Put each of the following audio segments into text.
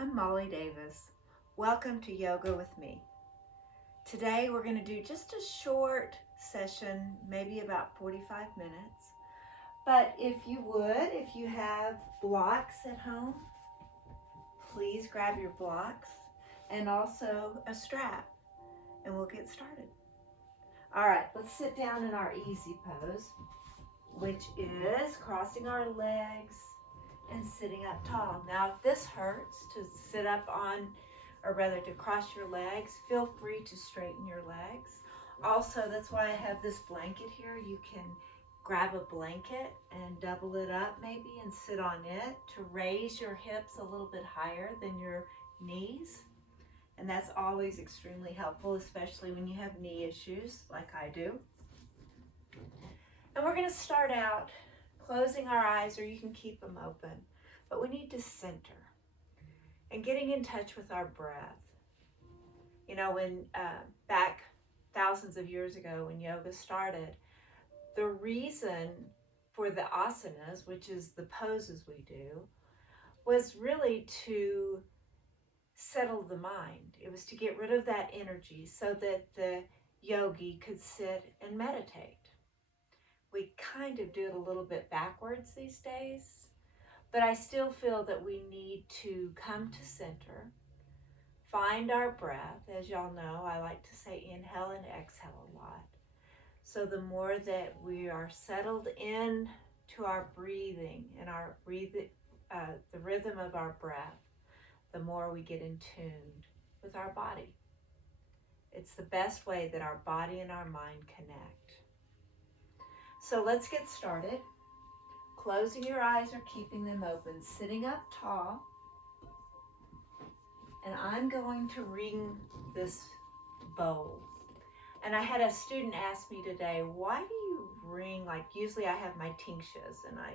I'm Molly Davis. Welcome to Yoga with me. Today we're going to do just a short session, maybe about 45 minutes. But if you have blocks at home, please grab your blocks and also a strap, and we'll get started. All right, let's sit down in our easy pose, which is crossing our legs and sitting up tall. Now, if this hurts to sit up on, or rather to cross your legs, feel free to straighten your legs. Also, that's why I have this blanket here. You can grab a blanket and double it up maybe and sit on it to raise your hips a little bit higher than your knees. And that's always extremely helpful, especially when you have knee issues like I do. And we're going to start out closing our eyes, or you can keep them open, but we need to center and getting in touch with our breath. You know, when back thousands of years ago when yoga started, the reason for the asanas, which is the poses we do, was really to settle the mind. It was to get rid of that energy so that the yogi could sit and meditate. We kind of do it a little bit backwards these days, but I still feel that we need to come to center, find our breath. As y'all know, I like to say inhale and exhale a lot. So the more that we are settled in to our breathing and the rhythm of our breath, the more we get in tune with our body. It's the best way that our body and our mind connect. So let's get started. Closing your eyes or keeping them open, sitting up tall. And I'm going to ring this bowl. And I had a student ask me today, why do you ring, like usually I have my tingshes and I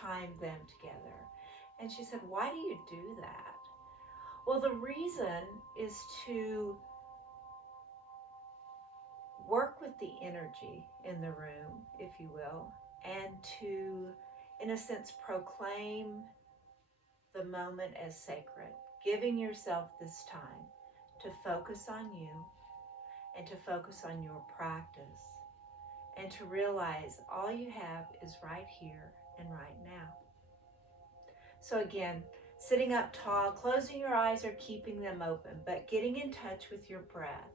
chime them together. And she said, why do you do that? Well, the reason is to work with the energy in the room, if you will, and to, in a sense, proclaim the moment as sacred, giving yourself this time to focus on you and to focus on your practice and to realize all you have is right here and right now. So again, sitting up tall, closing your eyes or keeping them open, but getting in touch with your breath.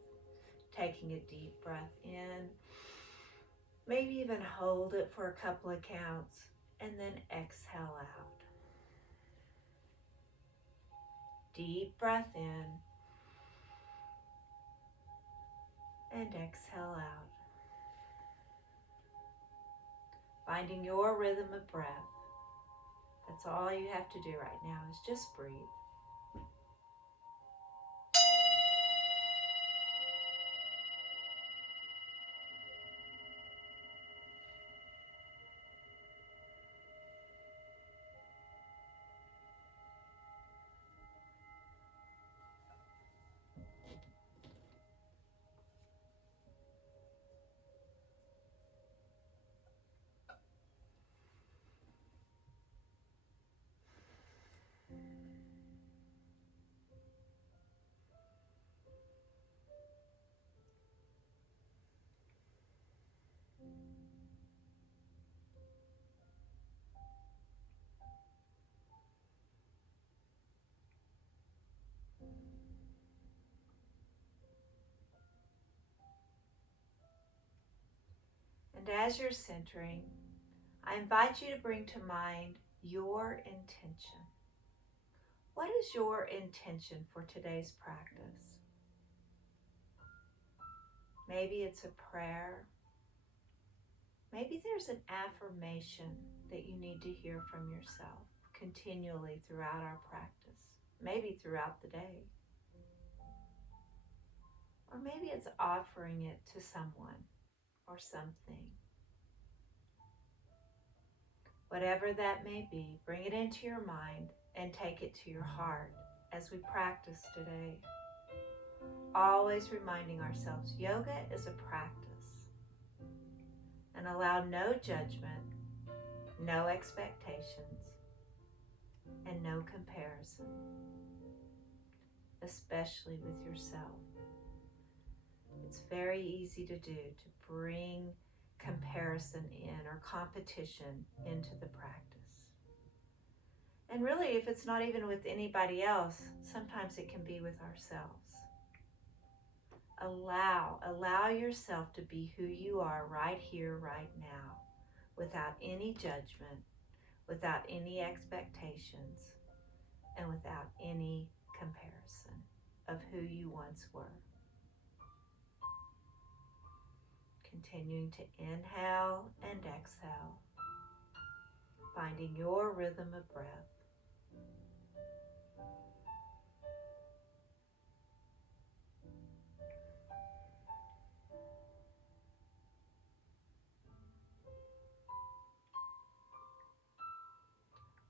Taking a deep breath in, maybe even hold it for a couple of counts, and then exhale out. Deep breath in, and exhale out. Finding your rhythm of breath. That's all you have to do right now is just breathe. And as you're centering, I invite you to bring to mind your intention. What is your intention for today's practice? Maybe it's a prayer. Maybe there's an affirmation that you need to hear from yourself continually throughout our practice, maybe throughout the day. Or maybe it's offering it to someone or something. Whatever that may be, bring it into your mind and take it to your heart as we practice today. Always reminding ourselves, yoga is a practice. And allow no judgment, no expectations, and no comparison. especially with yourself. It's very easy to do, to bring comparison in or competition into the practice. And really, if it's not even with anybody else, sometimes it can be with ourselves. Allow yourself to be who you are right here, right now, without any judgment, without any expectations, and without any comparison of who you once were. Continuing to inhale and exhale, finding your rhythm of breath.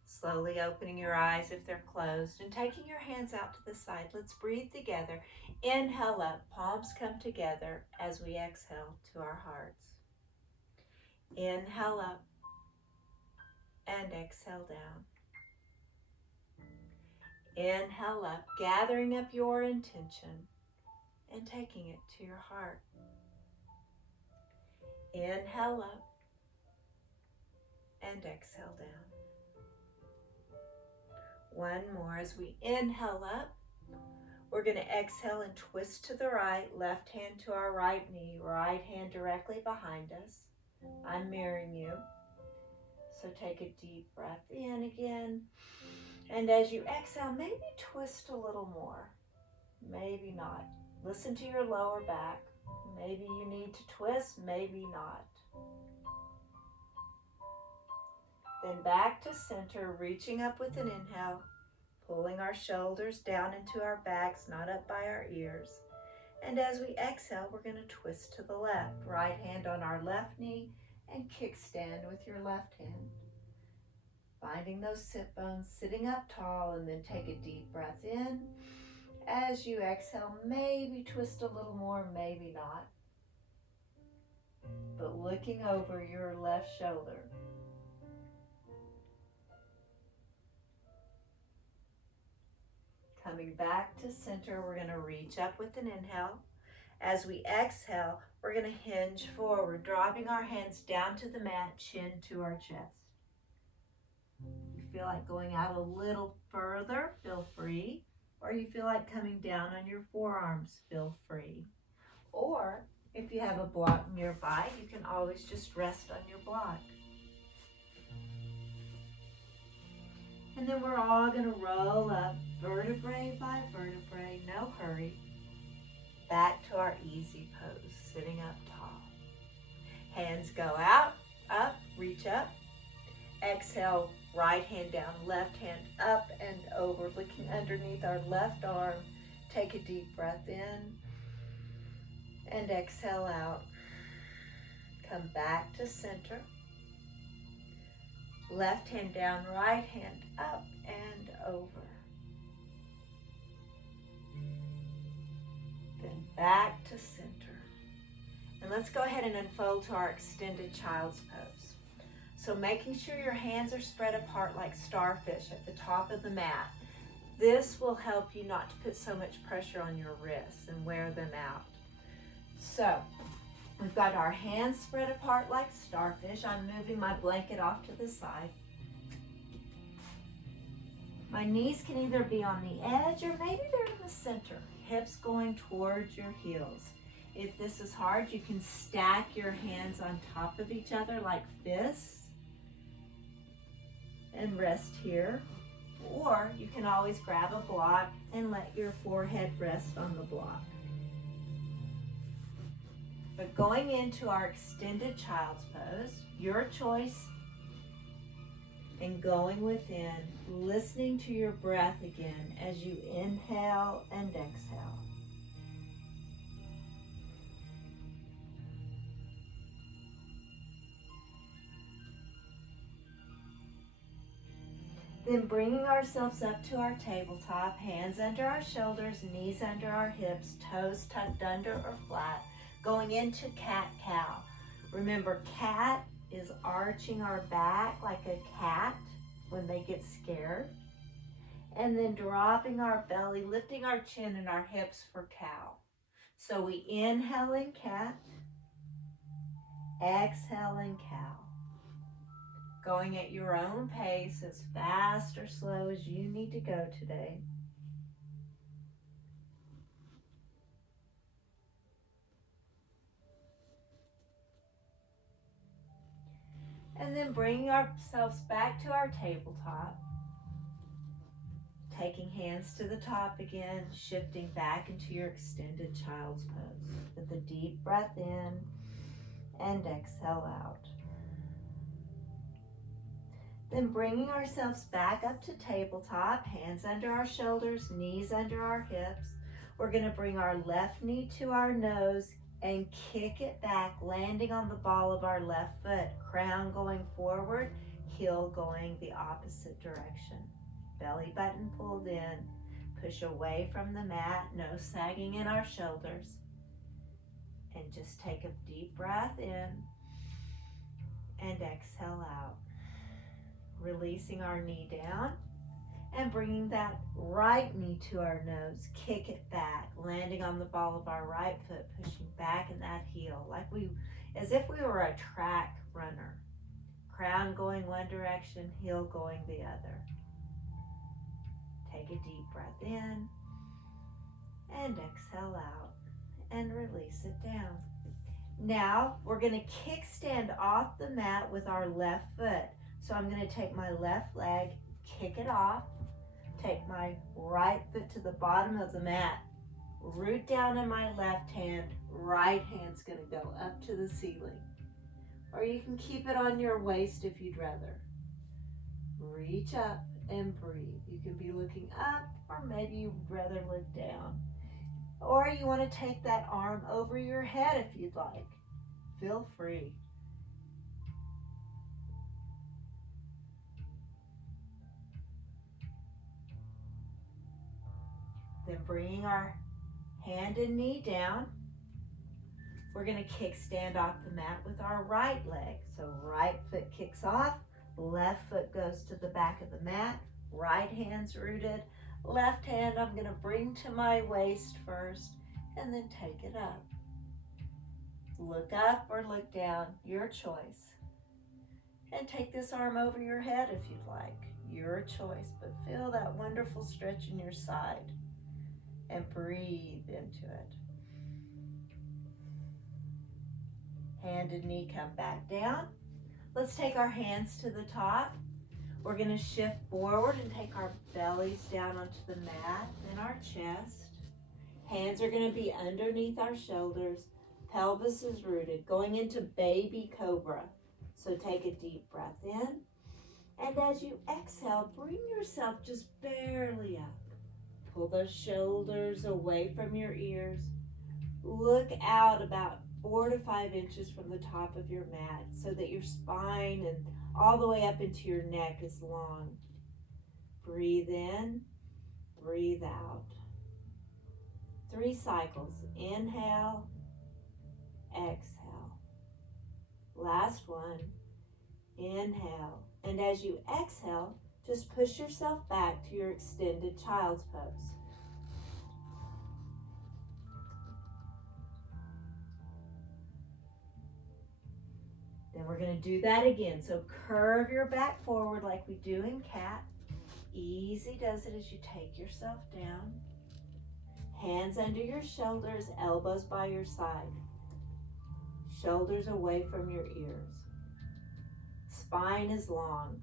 Slowly opening your eyes if they're closed and taking your hands out to the side. Let's breathe together. Inhale up, palms come together as we exhale to our hearts. Inhale up and exhale down. Inhale up, gathering up your intention and taking it to your heart. Inhale up and exhale down. One more. As we inhale up, we're going to exhale and twist to the right, left hand to our right knee, right hand directly behind us. I'm mirroring you. So take a deep breath in again. And as you exhale, maybe twist a little more. Maybe not. Listen to your lower back. Maybe you need to twist, maybe not. Then back to center, reaching up with an inhale, pulling our shoulders down into our backs, not up by our ears. And as we exhale, we're going to twist to the left. Right hand on our left knee and kickstand with your left hand. Finding those sit bones, sitting up tall, and then take a deep breath in. As you exhale, maybe twist a little more, maybe not. But looking over your left shoulder. Coming back to center, we're going to reach up with an inhale. As we exhale, we're going to hinge forward, dropping our hands down to the mat, chin to our chest. If you feel like going out a little further, feel free. Or you feel like coming down on your forearms, feel free. Or if you have a block nearby, you can always just rest on your block. And then we're all going to roll up vertebrae by vertebrae, no hurry, back to our easy pose, sitting up tall. Hands go out, up, reach up. Exhale, right hand down, left hand up and over, looking underneath our left arm. Take a deep breath in and exhale out. Come back to center. Left hand down, right hand up and over. Then back to center. And let's go ahead and unfold to our extended child's pose. So making sure your hands are spread apart like starfish at the top of the mat. This will help you not to put so much pressure on your wrists and wear them out. So we've got our hands spread apart like starfish. I'm moving my blanket off to the side. My knees can either be on the edge or maybe they're in the center. Hips going towards your heels. If this is hard, you can stack your hands on top of each other like fists and rest here. Or you can always grab a block and let your forehead rest on the block. But going into our extended child's pose, your choice, and going within, listening to your breath again as you inhale and exhale. Then bringing ourselves up to our tabletop, hands under our shoulders, knees under our hips, toes tucked under or flat, going into cat-cow. Remember, cat is arching our back like a cat when they get scared. And then dropping our belly, lifting our chin and our hips for cow. So we inhale in cat, exhale in cow. Going at your own pace, as fast or slow as you need to go today. And then bringing ourselves back to our tabletop. Taking hands to the top again, shifting back into your extended child's pose. With a deep breath in and exhale out. Then bringing ourselves back up to tabletop, hands under our shoulders, knees under our hips. We're going to bring our left knee to our nose and kick it back, landing on the ball of our left foot. Crown going forward, heel going the opposite direction. Belly button pulled in, push away from the mat, no sagging in our shoulders. And just take a deep breath in and exhale out. Releasing our knee down and bringing that right knee to our nose, kick it back, landing on the ball of our right foot, pushing back in that heel, as if we were a track runner. Crown going one direction, heel going the other. Take a deep breath in and exhale out and release it down. Now we're going to kickstand off the mat with our left foot. So I'm going to take my left leg, kick it off, take my right foot to the bottom of the mat, root down in my left hand, right hand's going to go up to the ceiling. Or you can keep it on your waist if you'd rather. Reach up and breathe. You can be looking up, or maybe you'd rather look down. Or you want to take that arm over your head if you'd like. Feel free. Then bringing our hand and knee down, we're going to kickstand off the mat with our right leg. So right foot kicks off, left foot goes to the back of the mat, right hand's rooted, left hand I'm going to bring to my waist first and then take it up. Look up or look down, your choice. And take this arm over your head if you'd like, your choice, but feel that wonderful stretch in your side. And breathe into it. Hand and knee come back down. Let's take our hands to the top. We're going to shift forward and take our bellies down onto the mat and our chest. Hands are going to be underneath our shoulders. Pelvis is rooted, going into baby cobra. So take a deep breath in. And as you exhale, bring yourself just barely up. Pull those shoulders away from your ears. Look out about 4 to 5 inches from the top of your mat so that your spine and all the way up into your neck is long. Breathe in, breathe out. 3 cycles. Inhale, exhale. Last one. Inhale. And as you exhale, just push yourself back to your extended child's pose. Then we're going to do that again. So curve your back forward like we do in cat. Easy does it as you take yourself down. Hands under your shoulders, elbows by your side. Shoulders away from your ears. Spine is long.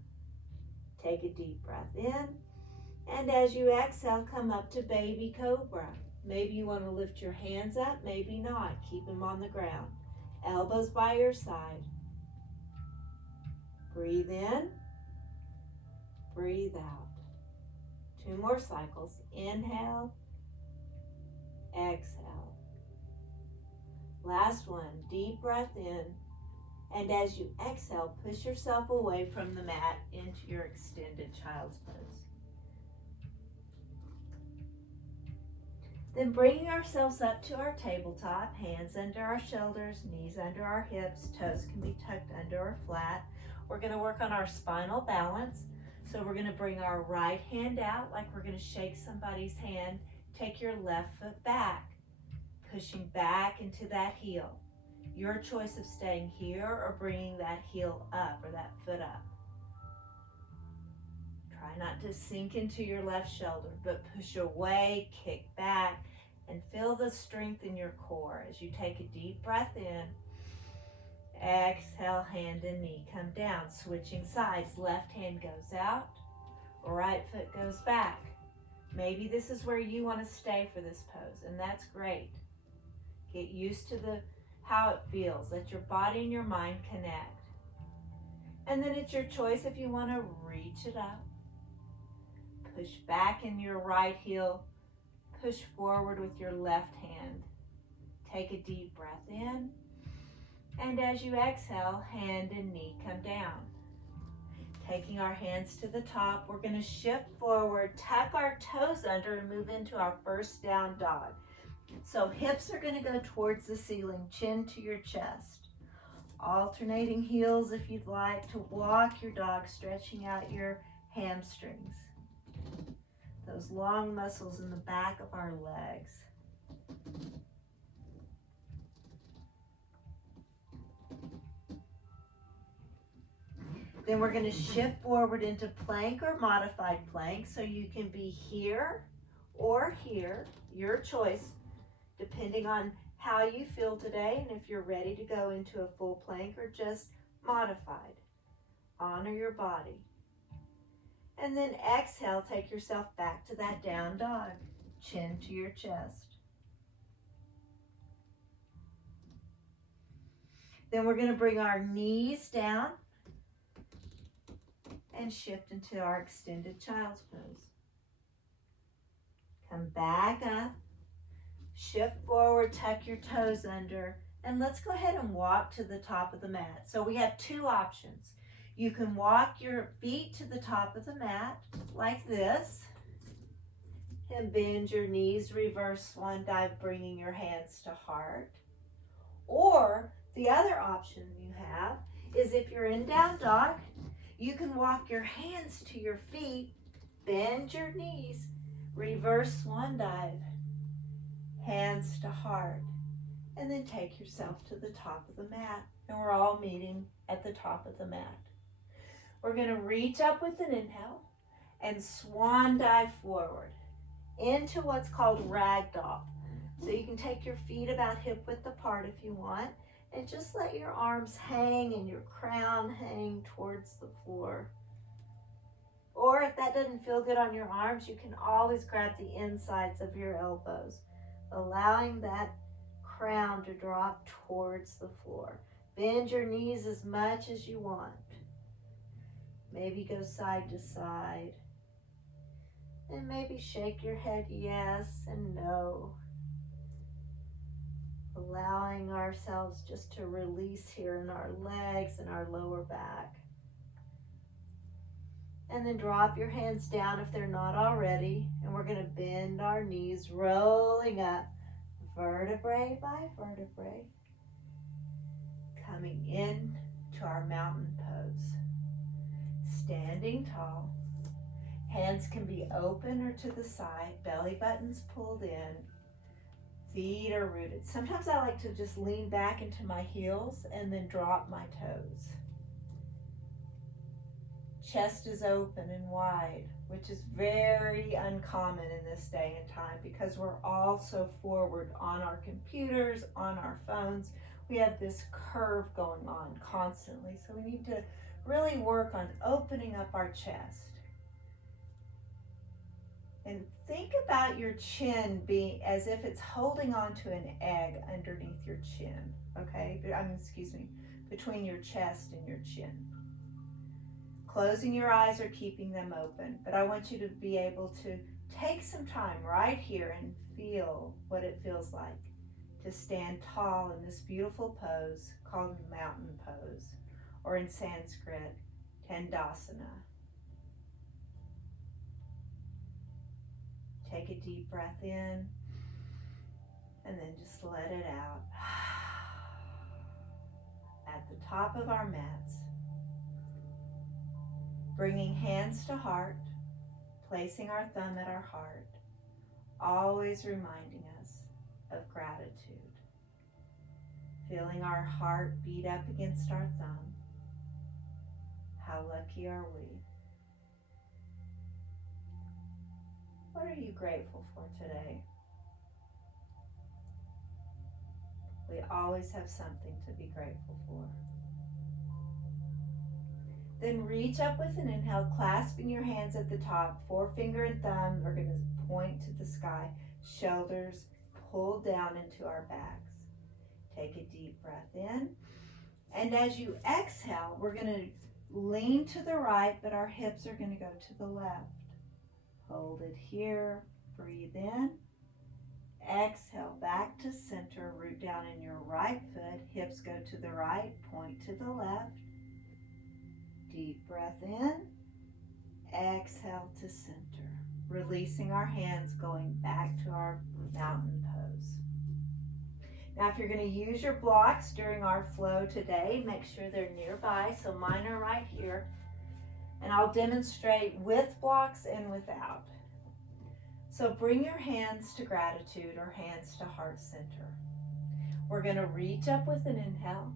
Take a deep breath in, and as you exhale, come up to baby cobra. Maybe you want to lift your hands up, maybe not. Keep them on the ground. Elbows by your side. Breathe in, breathe out. 2 more cycles. Inhale, exhale. Last one, deep breath in. And as you exhale, push yourself away from the mat into your extended child's pose. Then bringing ourselves up to our tabletop, hands under our shoulders, knees under our hips, toes can be tucked under or flat. We're going to work on our spinal balance. So we're going to bring our right hand out like we're going to shake somebody's hand. Take your left foot back, pushing back into that heel. Your choice of staying here or bringing that heel up or that foot up. Try not to sink into your left shoulder, but push away, kick back, and feel the strength in your core as you take a deep breath in. Exhale, hand and knee come down. Switching sides, left hand goes out, right foot goes back. Maybe this is where you want to stay for this pose, and that's great. Get used to how it feels. Let your body and your mind connect. And then it's your choice if you want to reach it up. Push back in your right heel. Push forward with your left hand. Take a deep breath in. And as you exhale, hand and knee come down. Taking our hands to the top, we're going to shift forward, tuck our toes under, and move into our first down dog. So hips are going to go towards the ceiling, chin to your chest. Alternating heels if you'd like to walk your dog, stretching out your hamstrings. Those long muscles in the back of our legs. Then we're going to shift forward into plank or modified plank. So you can be here or here, your choice, depending on how you feel today and if you're ready to go into a full plank or just modified. Honor your body. And then exhale, take yourself back to that down dog, chin to your chest. Then we're going to bring our knees down and shift into our extended child's pose. Come back up, shift forward, tuck your toes under, and let's go ahead and walk to the top of the mat. So we have two options. You can walk your feet to the top of the mat like this and bend your knees, reverse swan dive, bringing your hands to heart. Or the other option you have is if you're in down dog, you can walk your hands to your feet, bend your knees, reverse swan dive, hands to heart, and then take yourself to the top of the mat. And we're all meeting at the top of the mat. We're going to reach up with an inhale and swan dive forward into what's called Ragdoll. So you can take your feet about hip width apart if you want, and just let your arms hang and your crown hang towards the floor. Or if that doesn't feel good on your arms, you can always grab the insides of your elbows, allowing that crown to drop towards the floor. Bend your knees as much as you want. Maybe go side to side. And maybe shake your head yes and no. Allowing ourselves just to release here in our legs and our lower back. And then drop your hands down if they're not already. And we're going to bend our knees, rolling up vertebrae by vertebrae. Coming in to our mountain pose. Standing tall. Hands can be open or to the side. Belly buttons pulled in. Feet are rooted. Sometimes I like to just lean back into my heels and then drop my toes. Chest is open and wide, which is very uncommon in this day and time because we're all so forward on our computers, on our phones. We have this curve going on constantly. So we need to really work on opening up our chest. And think about your chin being as if it's holding on to an egg underneath your chin, okay? Between your chest and your chin. Closing your eyes or keeping them open, but I want you to be able to take some time right here and feel what it feels like to stand tall in this beautiful pose called mountain pose, or in Sanskrit, Tandasana. Take a deep breath in and then just let it out. At the top of our mats, Bringing hands to heart, placing our thumb at our heart, always reminding us of gratitude. Feeling our heart beat up against our thumb. How lucky are we? What are you grateful for today? We always have something to be grateful for. Then reach up with an inhale, clasping your hands at the top, forefinger and thumb are going to point to the sky, shoulders pull down into our backs. Take a deep breath in, and as you exhale, we're going to lean to the right, but our hips are going to go to the left. Hold it here, breathe in, exhale back to center, root down in your right foot, hips go to the right, point to the left. Deep breath in, exhale to center, releasing our hands, going back to our mountain pose. Now, if you're going to use your blocks during our flow today, make sure they're nearby. So mine are right here. And I'll demonstrate with blocks and without. So bring your hands to gratitude or hands to heart center. We're going to reach up with an inhale,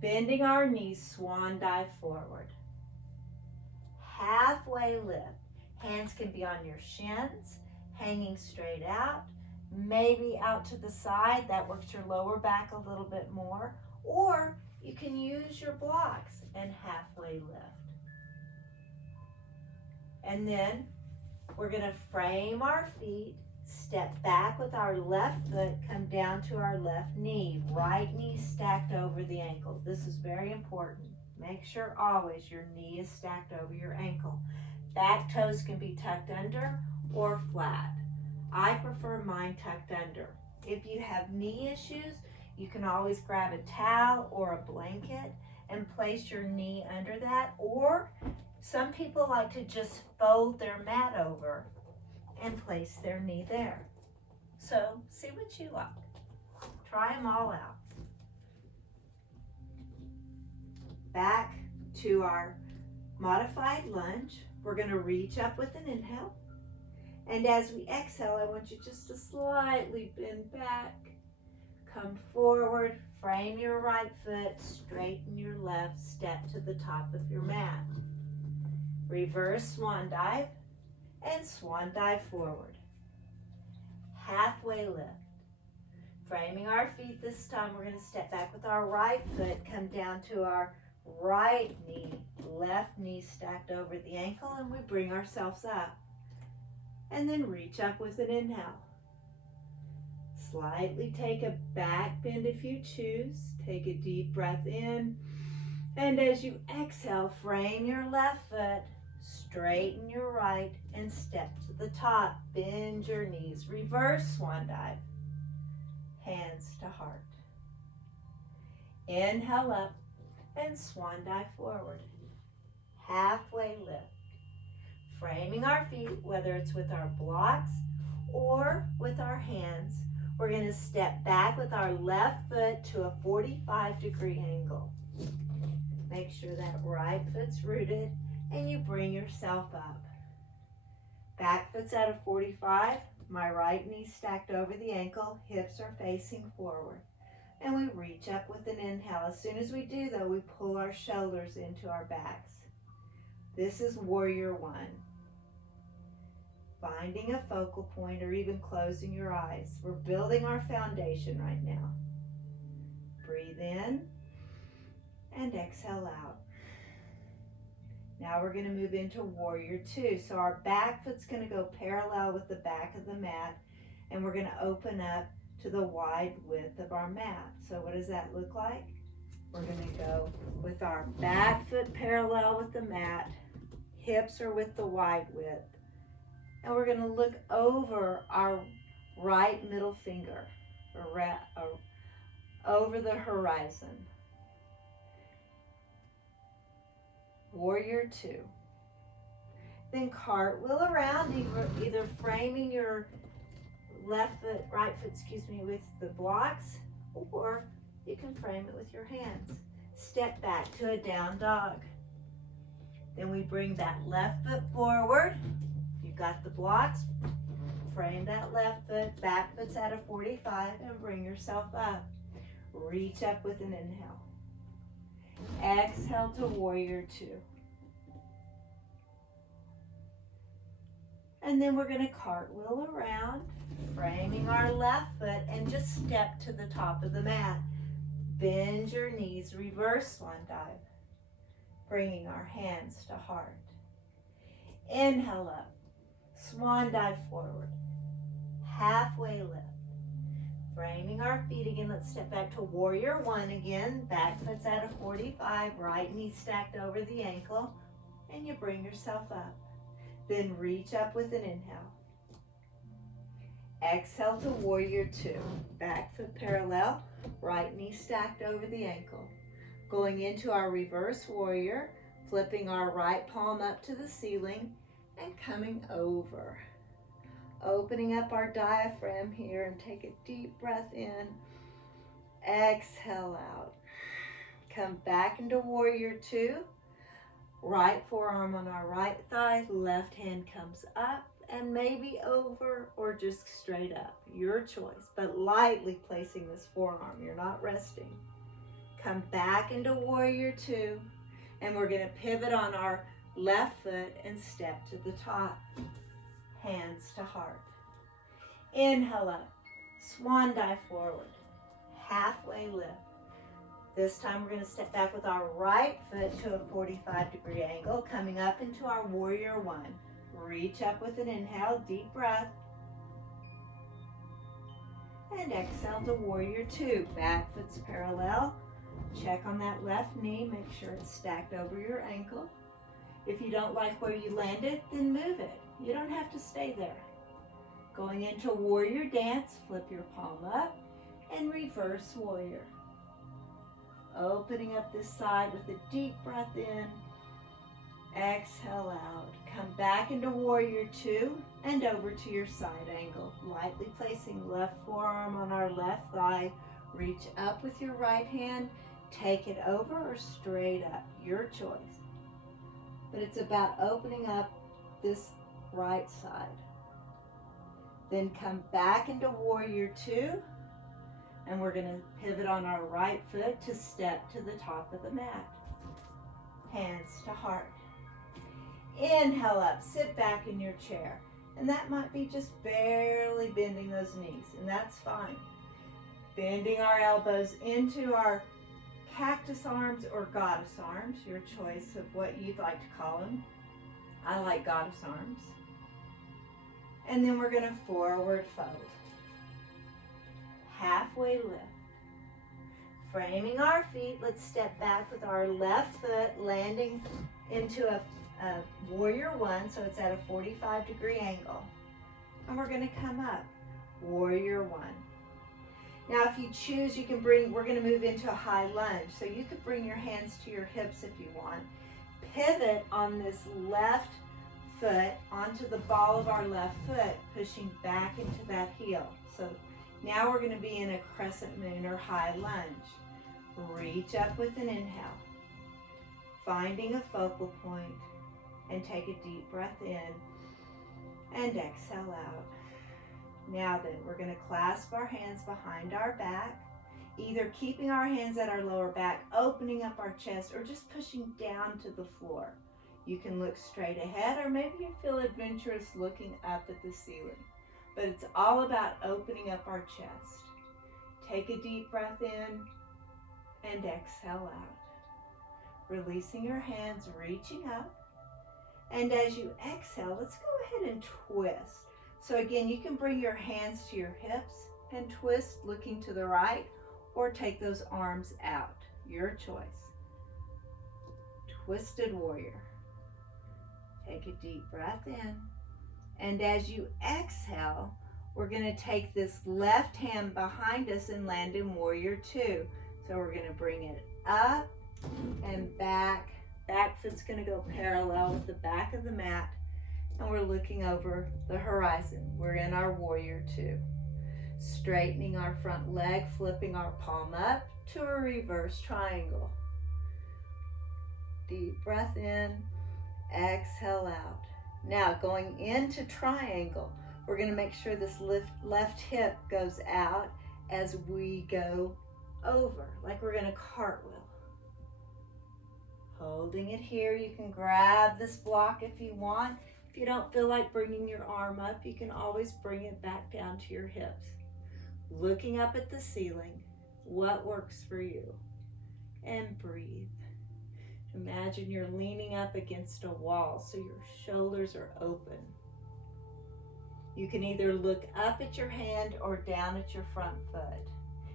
bending our knees, swan dive forward. Halfway lift. Hands can be on your shins, hanging straight out, maybe out to the side. That works your lower back a little bit more. Or you can use your blocks and halfway lift. And then we're going to frame our feet, step back with our left foot, come down to our left knee, right knee stacked over the ankle. This is very important. Make sure always your knee is stacked over your ankle. Back toes can be tucked under or flat. I prefer mine tucked under. If you have knee issues, you can always grab a towel or a blanket and place your knee under that, or some people like to just fold their mat over and place their knee there. So see what you like. Try them all out. Back to our modified lunge. We're going to reach up with an inhale. And as we exhale, I want you just to slightly bend back. Come forward, frame your right foot, straighten your left, step to the top of your mat. Reverse swan dive and swan dive forward. Halfway lift. Framing our feet this time, we're going to step back with our right foot, come down to our right knee, left knee stacked over the ankle, and we bring ourselves up. And then reach up with an inhale. Slightly take a back bend if you choose. Take a deep breath in. And as you exhale, frame your left foot, straighten your right, and step to the top. Bend your knees. Reverse swan dive. Hands to heart. Inhale up and swan dive forward. Halfway lift. Framing our feet, whether it's with our blocks or with our hands, we're going to step back with our left foot to a 45-degree angle. Make sure that right foot's rooted and you bring yourself up. Back foot's at a 45, my right knee stacked over the ankle, hips are facing forward. And we reach up with an inhale. As soon as we do, though, we pull our shoulders into our backs. This is warrior one. Finding a focal point or even closing your eyes. We're building our foundation right now. Breathe in and exhale out. Now we're going to move into warrior two. So our back foot's going to go parallel with the back of the mat, and we're going to open up to the wide width of our mat. So what does that look like? We're going to go with our back foot parallel with the mat, hips are with the wide width, and we're going to look over our right middle finger, over the horizon. Warrior two. Then cartwheel around, either framing your right foot, with the blocks, or you can frame it with your hands. Step back to a down dog. Then we bring that left foot forward. You've got the blocks. Frame that left foot, back foot's at a 45, and bring yourself up. Reach up with an inhale. Exhale to warrior two. And then we're going to cartwheel around, framing our left foot, and just step to the top of the mat. Bend your knees, reverse swan dive, bringing our hands to heart. Inhale up, swan dive forward, halfway lift. Framing our feet again, let's step back to warrior one again. Back foot's at a 45, right knee stacked over the ankle, and you bring yourself up. Then reach up with an inhale. Exhale to warrior two. Back foot parallel, right knee stacked over the ankle. Going into our reverse warrior, flipping our right palm up to the ceiling and coming over. Opening up our diaphragm here and take a deep breath in. Exhale out. Come back into warrior two. Right forearm on our right thigh, left hand comes up and maybe over or just straight up. Your choice, but lightly placing this forearm. You're not resting. Come back into warrior two, and we're going to pivot on our left foot and step to the top. Hands to heart. Inhale up, swan dive forward, halfway lift. This time we're going to step back with our right foot to a 45-degree angle, coming up into our warrior one. Reach up with an inhale, deep breath. And exhale to warrior two. Back foot's parallel. Check on that left knee, make sure it's stacked over your ankle. If you don't like where you landed, then move it. You don't have to stay there. Going into warrior dance, flip your palm up and reverse warrior. Opening up this side with a deep breath in. Exhale out. Come back into warrior two and over to your side angle. Lightly placing left forearm on our left thigh. Reach up with your right hand. Take it over or straight up. Your choice. But it's about opening up this right side. Then come back into warrior two. And we're going to pivot on our right foot to step to the top of the mat. Hands to heart. Inhale up, sit back in your chair. And that might be just barely bending those knees, and that's fine. Bending our elbows into our cactus arms or goddess arms, your choice of what you'd like to call them. I like goddess arms. And then we're going to forward fold. Halfway lift. Framing our feet, let's step back with our left foot landing into a warrior one, so it's at a 45-degree angle. And we're going to come up, warrior one. Now if you choose, you can we're going to move into a high lunge. So you could bring your hands to your hips if you want. Pivot on this left foot onto the ball of our left foot, pushing back into that heel. So now we're going to be in a crescent moon or high lunge. Reach up with an inhale, finding a focal point, and take a deep breath in and exhale out. Now then, we're going to clasp our hands behind our back, either keeping our hands at our lower back, opening up our chest, or just pushing down to the floor. You can look straight ahead, or maybe you feel adventurous looking up at the ceiling. But it's all about opening up our chest. Take a deep breath in and exhale out. Releasing your hands, reaching up. And as you exhale, let's go ahead and twist. So again, you can bring your hands to your hips and twist looking to the right, or take those arms out. Your choice. Twisted warrior. Take a deep breath in. And as you exhale, we're going to take this left hand behind us and land in warrior two. So we're going to bring it up and back. Back foot's going to go parallel with the back of the mat. And we're looking over the horizon. We're in our warrior two. Straightening our front leg, flipping our palm up to a reverse triangle. Deep breath in Exhale out. Now going into triangle, we're going to make sure this left hip goes out as we go over, like we're going to cartwheel. Holding it here, you can grab this block if you want. If you don't feel like bringing your arm up, you can always bring it back down to your hips. Looking up at the ceiling, what works for you? And breathe. Imagine you're leaning up against a wall so your shoulders are open. You can either look up at your hand or down at your front foot.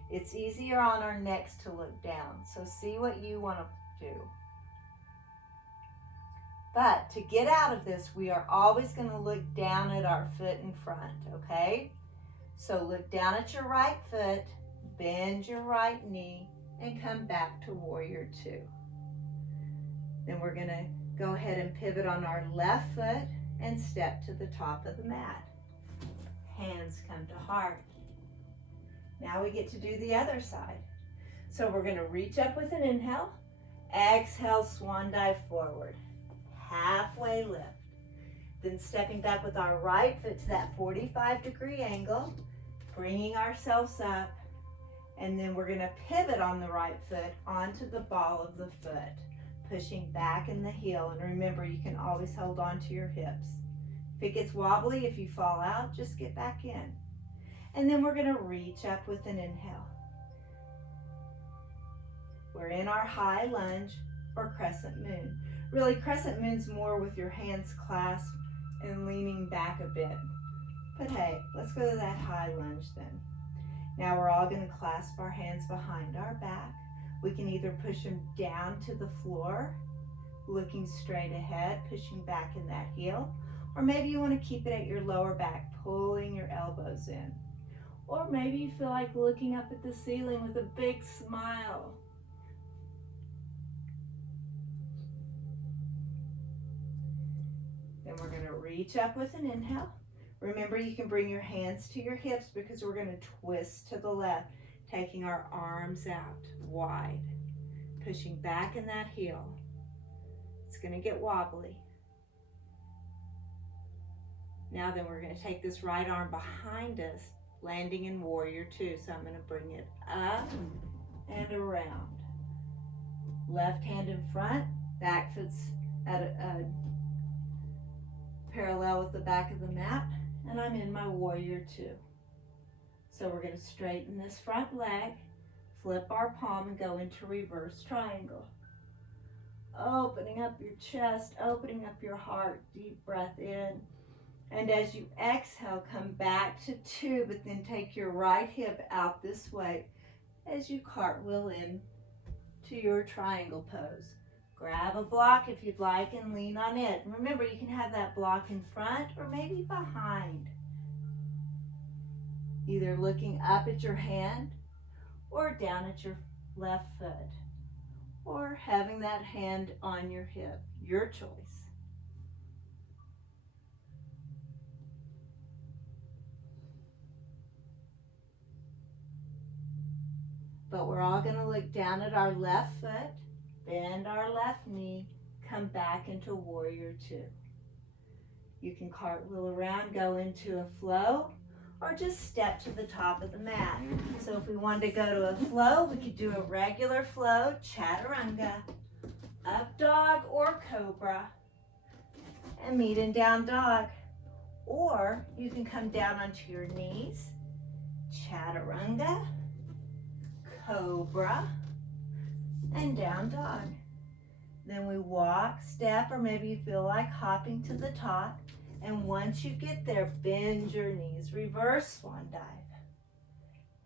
It's easier on our necks to look down, so see what you want to do. But to get out of this, we are always going to look down at our foot in front, okay? So look down at your right foot, bend your right knee, and come back to Warrior Two. Then we're going to go ahead and pivot on our left foot and step to the top of the mat. Hands come to heart. Now we get to do the other side. So we're going to reach up with an inhale, exhale, swan dive forward. Halfway lift. Then stepping back with our right foot to that 45-degree angle, bringing ourselves up, and then we're going to pivot on the right foot onto the ball of the foot, pushing back in the heel. And remember, you can always hold on to your hips. If it gets wobbly, if you fall out, just get back in. And then we're going to reach up with an inhale. We're in our high lunge or crescent moon. Really, crescent moon's more with your hands clasped and leaning back a bit. But hey, let's go to that high lunge then. Now we're all going to clasp our hands behind our back. We can either push them down to the floor, looking straight ahead, pushing back in that heel, or maybe you want to keep it at your lower back, pulling your elbows in. Or maybe you feel like looking up at the ceiling with a big smile. Then we're going to reach up with an inhale. Remember, you can bring your hands to your hips because we're going to twist to the left, taking our arms out wide, pushing back in that heel. It's going to get wobbly. Now then, we're going to take this right arm behind us, landing in Warrior Two. So I'm going to bring it up and around. Left hand in front, back foot's at a parallel with the back of the mat, and I'm in my Warrior Two. So we're going to straighten this front leg, flip our palm, and go into reverse triangle. Opening up your chest, opening up your heart, deep breath in. And as you exhale, come back to two, but then take your right hip out this way as you cartwheel in to your triangle pose. Grab a block if you'd like and lean on it. And remember, you can have that block in front or maybe behind. Either looking up at your hand or down at your left foot, or having that hand on your hip, your choice. But we're all going to look down at our left foot, bend our left knee, come back into Warrior Two. You can cartwheel around, go into a flow, or just step to the top of the mat. So if we wanted to go to a flow, we could do a regular flow, chaturanga, up dog or cobra, and meet in down dog. Or you can come down onto your knees, chaturanga, cobra, and down dog. Then we walk, step, or maybe you feel like hopping to the top. And once you get there, bend your knees, reverse swan dive,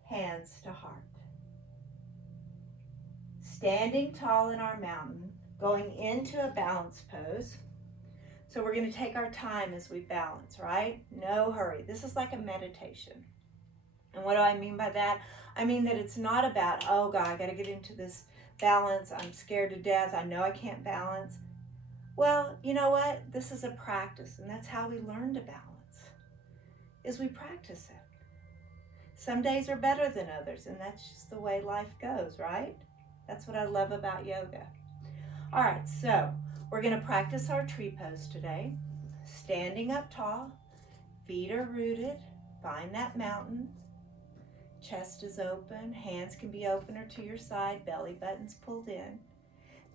hands to heart. Standing tall in our mountain, going into a balance pose. So we're going to take our time as we balance, right? No hurry. This is like a meditation. And what do I mean by that? I mean that it's not about, oh God, I got to get into this balance. I'm scared to death. I know I can't balance. Well, you know what? This is a practice, and that's how we learn to balance, is we practice it. Some days are better than others, and that's just the way life goes, right? That's what I love about yoga. All right, so We're going to practice our tree pose today. Standing up tall, feet are rooted, find that mountain. Chest is open, hands can be open or to your side, belly button's pulled in.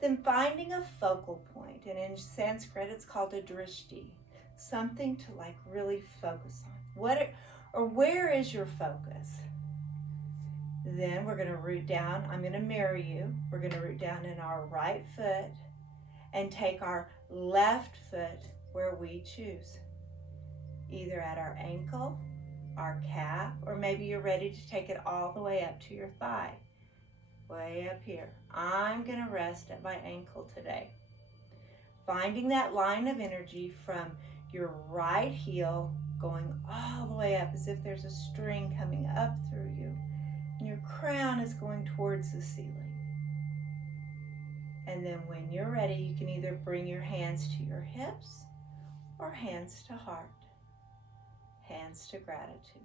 Then finding a focal point, and in Sanskrit it's called a drishti, something to like really focus on. Where is your focus? Then we're going to root down. I'm going to mirror you. We're going to root down in our right foot and take our left foot where we choose, either at our ankle, our calf, or maybe you're ready to take it all the way up to your thigh, way up here. I'm going to rest at my ankle today. Finding that line of energy from your right heel going all the way up as if there's a string coming up through you. And your crown is going towards the ceiling. And then when you're ready, you can either bring your hands to your hips or hands to heart, hands to gratitude.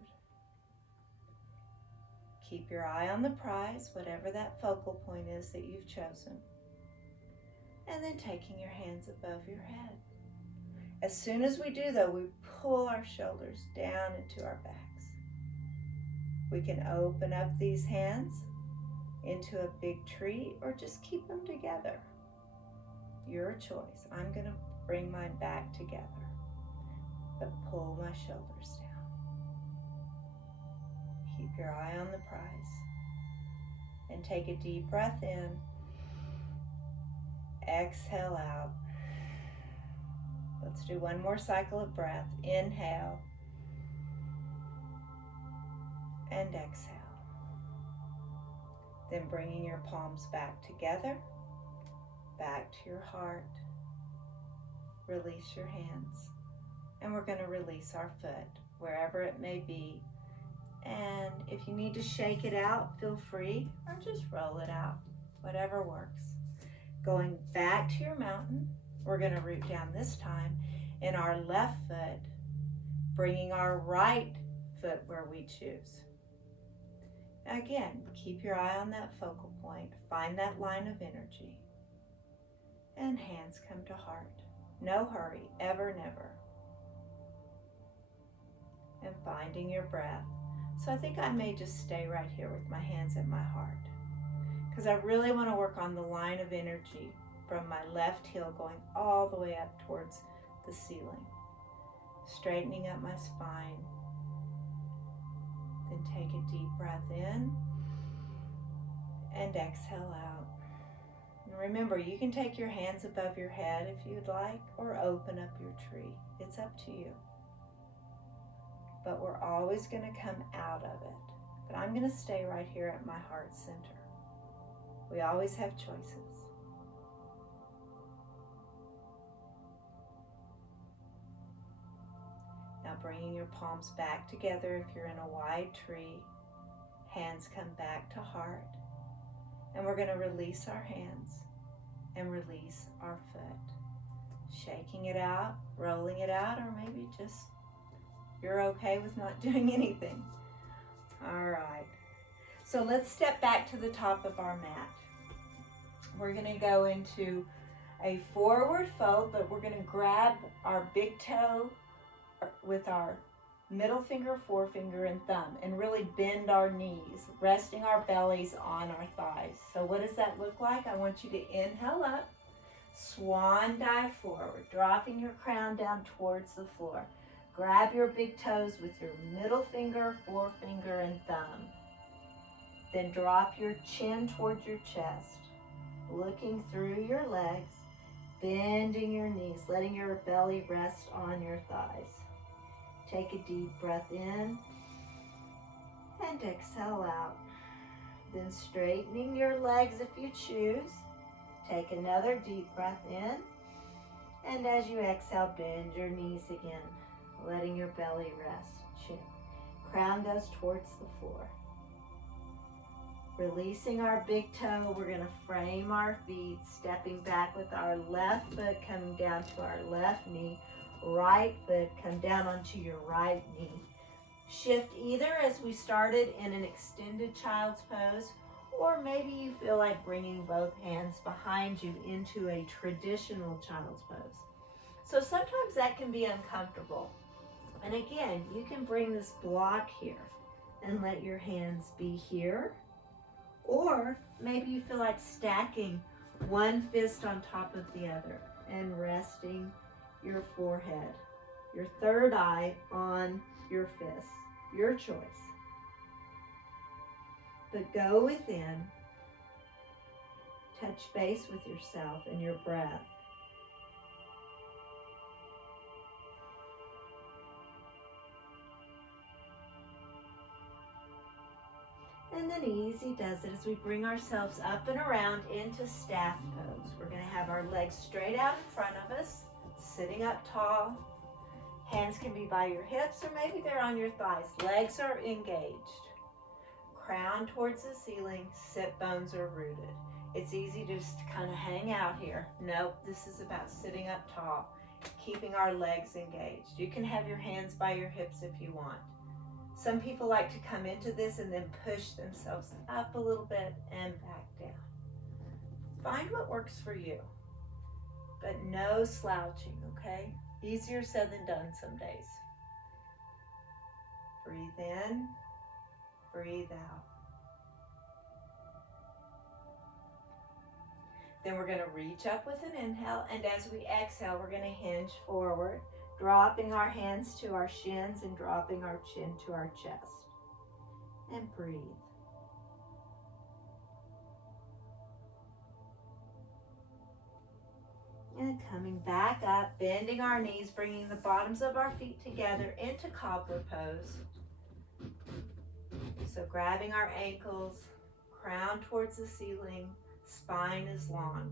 Keep your eye on the prize, whatever that focal point is that you've chosen. And then taking your hands above your head. As soon as we do, though, we pull our shoulders down into our backs. We can open up these hands into a big tree or just keep them together. Your choice. I'm going to bring mine back together, but pull my shoulders down. Keep your eye on the prize and take a deep breath in. Exhale out. Let's do one more cycle of breath. Inhale and exhale. Then bringing your palms back together, back to your heart. Release your hands. And we're going to release our foot, wherever it may be. And if you need to shake it out, feel free, or just roll it out, whatever works. Going back to your mountain, we're going to root down this time in our left foot, bringing our right foot where we choose. Again, keep your eye on that focal point. Find that line of energy. And hands come to heart. No hurry, ever, never. And finding your breath. So I think I may just stay right here with my hands at my heart, because I really want to work on the line of energy from my left heel going all the way up towards the ceiling. Straightening up my spine. Then take a deep breath in and exhale out. And remember, you can take your hands above your head if you'd like, or open up your tree. It's up to you. But we're always going to come out of it. But I'm going to stay right here at my heart center. We always have choices. Now bringing your palms back together if you're in a wide tree. Hands come back to heart. And we're going to release our hands and release our foot. Shaking it out, rolling it out, or maybe just you're okay with not doing anything. All right. So let's step back to the top of our mat. We're going to go into a forward fold, but we're going to grab our big toe with our middle finger, forefinger, and thumb, and really bend our knees, resting our bellies on our thighs. So what does that look like? I want you to inhale up, swan dive forward, dropping your crown down towards the floor. Grab your big toes with your middle finger, forefinger, and thumb. Then drop your chin towards your chest, looking through your legs, bending your knees, letting your belly rest on your thighs. Take a deep breath in and exhale out. Then straightening your legs if you choose. Take another deep breath in. And as you exhale, bend your knees again, letting your belly rest. Chin. Crown goes towards the floor. Releasing our big toe, we're going to frame our feet, stepping back with our left foot coming down to our left knee. Right foot come down onto your right knee. Shift either as we started in an extended child's pose, Or maybe you feel like bringing both hands behind you into a traditional child's pose. So sometimes that can be uncomfortable. And again, you can bring this block here and let your hands be here. Or maybe you feel like stacking one fist on top of the other and resting your forehead, your third eye on your fist. Your choice. But go within, touch base with yourself and your breath. And then easy does it as we bring ourselves up and around into staff pose. We're going to have our legs straight out in front of us, sitting up tall. Hands can be by your hips or maybe they're on your thighs. Legs are engaged. Crown towards the ceiling, sit bones are rooted. It's easy to just kind of hang out here. Nope, this is about sitting up tall, keeping our legs engaged. You can have your hands by your hips if you want. Some people like to come into this and then push themselves up a little bit and back down. Find what works for you, but no slouching, okay? Easier said than done some days. Breathe in. Breathe out. Then we're going to reach up with an inhale, and as we exhale, we're going to hinge forward, dropping our hands to our shins and dropping our chin to our chest. And breathe. And coming back up, bending our knees, bringing the bottoms of our feet together into Cobbler Pose. So grabbing our ankles, crown towards the ceiling, spine is long.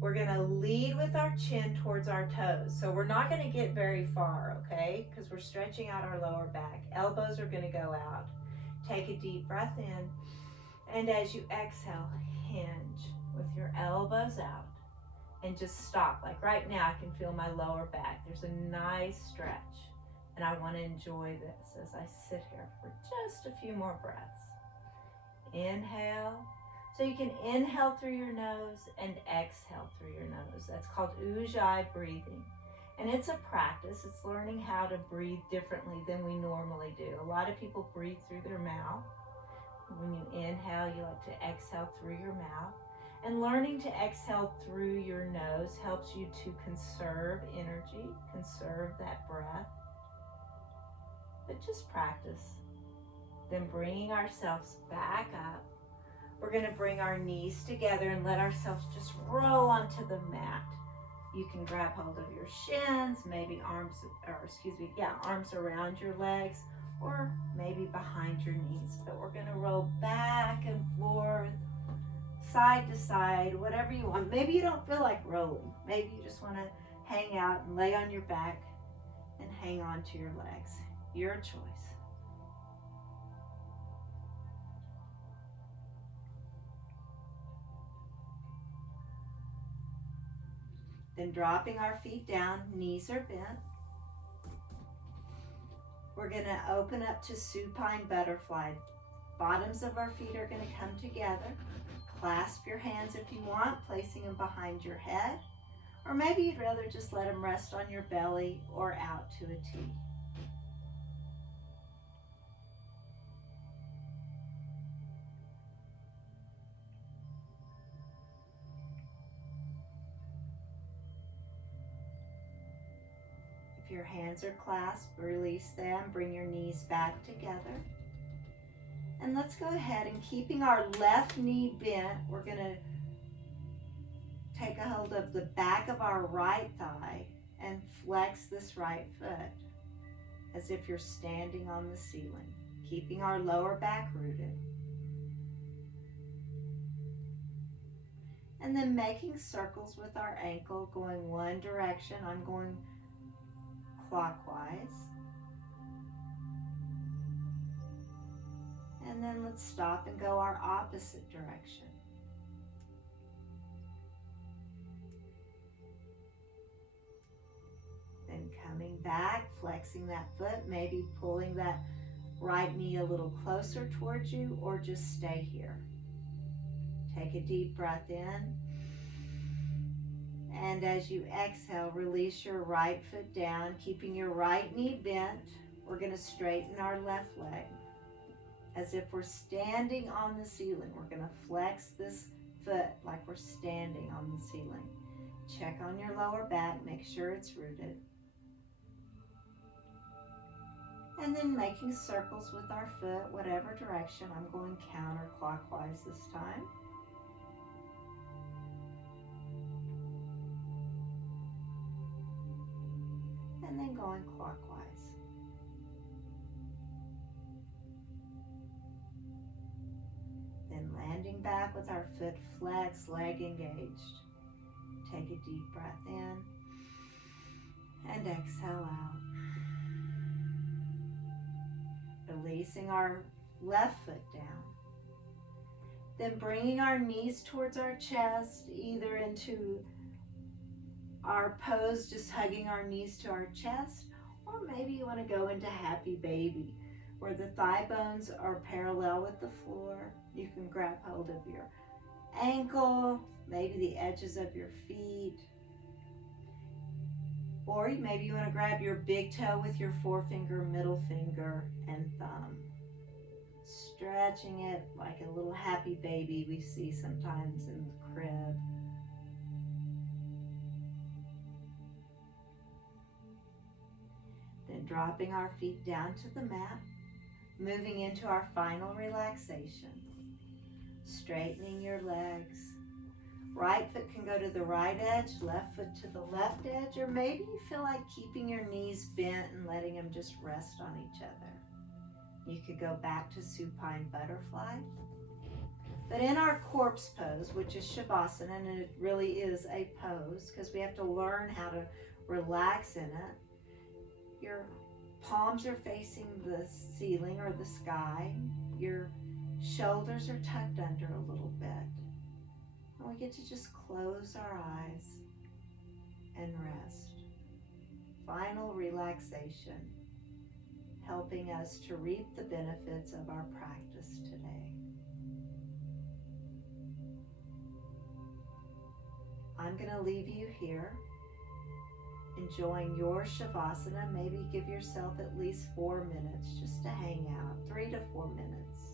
We're going to lead with our chin towards our toes. So we're not going to get very far, okay? Because we're stretching out our lower back. Elbows are going to go out. Take a deep breath in. And as you exhale, hinge with your elbows out. And just stop. Like right now, I can feel my lower back. There's a nice stretch. And I want to enjoy this as I sit here for just a few more breaths. Inhale. So you can inhale through your nose and exhale through your nose. That's called Ujjayi breathing. And it's a practice. It's learning how to breathe differently than we normally do. A lot of people breathe through their mouth. When you inhale, you like to exhale through your mouth. And learning to exhale through your nose helps you to conserve energy, conserve that breath. But just practice. Then bringing ourselves back up. We're going to bring our knees together and let ourselves just roll onto the mat. You can grab hold of your shins, maybe arms around your legs, or maybe behind your knees. But we're going to roll back and forth, side to side, whatever you want. Maybe you don't feel like rolling. Maybe you just want to hang out and lay on your back and hang on to your legs. Your choice. Then dropping our feet down, knees are bent. We're going to open up to Supine Butterfly. Bottoms of our feet are going to come together. Clasp your hands if you want, placing them behind your head. Or maybe you'd rather just let them rest on your belly or out to a T. If your hands are clasped, release them, bring your knees back together. And let's go ahead and keeping our left knee bent, we're going to take a hold of the back of our right thigh and flex this right foot as if you're standing on the ceiling, keeping our lower back rooted. And then making circles with our ankle, going one direction. I'm going clockwise. And then let's stop and go our opposite direction. Then coming back, flexing that foot, maybe pulling that right knee a little closer towards you, or just stay here. Take a deep breath in. And as you exhale, release your right foot down, keeping your right knee bent. We're going to straighten our left leg as if we're standing on the ceiling. We're going to flex this foot like we're standing on the ceiling. Check on your lower back, make sure it's rooted. And then making circles with our foot, whatever direction. I'm going counterclockwise this time. And then going clockwise. Then landing back with our foot flexed, leg engaged. Take a deep breath in and exhale out. Releasing our left foot down. Then bringing our knees towards our chest, either into our pose, just hugging our knees to our chest, or maybe you want to go into happy baby, where the thigh bones are parallel with the floor. You can grab hold of your ankle, maybe the edges of your feet, or maybe you want to grab your big toe with your forefinger, middle finger, and thumb. Stretching it like a little happy baby we see sometimes in the crib. Then dropping our feet down to the mat, moving into our final relaxation. Straightening your legs. Right foot can go to the right edge, left foot to the left edge, or maybe you feel like keeping your knees bent and letting them just rest on each other. You could go back to Supine Butterfly. But in our corpse pose, which is Shavasana, and it really is a pose because we have to learn how to relax in it. Your palms are facing the ceiling or the sky. Your shoulders are tucked under a little bit. And we get to just close our eyes and rest. Final relaxation, helping us to reap the benefits of our practice today. I'm going to leave you here, enjoying your Shavasana. Maybe give yourself at least 4 minutes just to hang out, 3 to 4 minutes.